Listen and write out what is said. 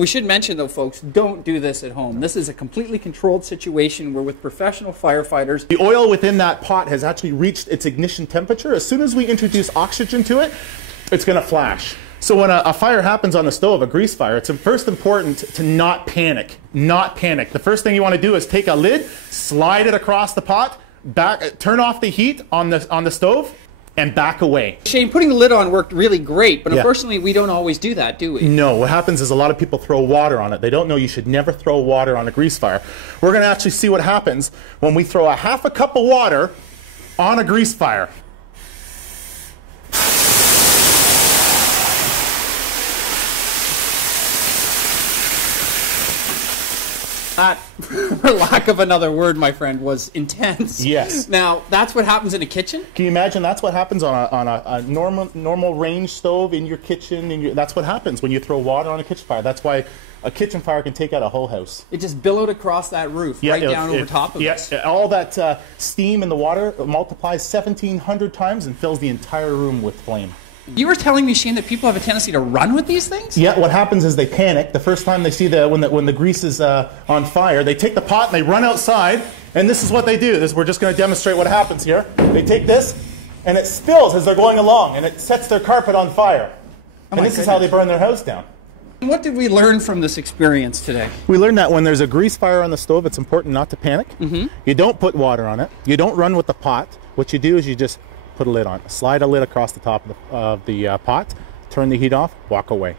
We should mention, though, folks, don't do this at home. This is a completely controlled situation. We're with professional firefighters. The oil within that pot has actually reached its ignition temperature. As soon as we introduce oxygen to it, it's going to flash. So when a fire happens on the stove, a grease fire, it's first important to not panic. Not panic. The first thing you want to do is take a lid, slide it across the pot, turn off the heat on the stove, and back away. Shane, putting the lid on worked really great, but unfortunately we don't always do that, do we? No, what happens is a lot of people throw water on it. They don't know you should never throw water on a grease fire. We're going to actually see what happens when we throw a half a cup of water on a grease fire. That, for lack of another word, my friend, was intense. Yes. Now, that's what happens in a kitchen? Can you imagine that's what happens on a normal range stove in your kitchen? That's what happens when you throw water on a kitchen fire. That's why a kitchen fire can take out a whole house. It just billowed across that roof, right down over top of us. Yes, all that steam in the water multiplies 1,700 times and fills the entire room with flame. You were telling me, Shane, that people have a tendency to run with these things? Yeah, what happens is they panic. The first time they see when the grease is on fire, they take the pot and they run outside, and this is what they do. We're just going to demonstrate what happens here. They take this, and it spills as they're going along, and it sets their carpet on fire. And this is how they burn their house down. What did we learn from this experience today? We learned that when there's a grease fire on the stove, it's important not to panic. You don't put water on it. You don't run with the pot. What you do is you just put a lid on. Slide a lid across the top of the pot, turn the heat off, walk away.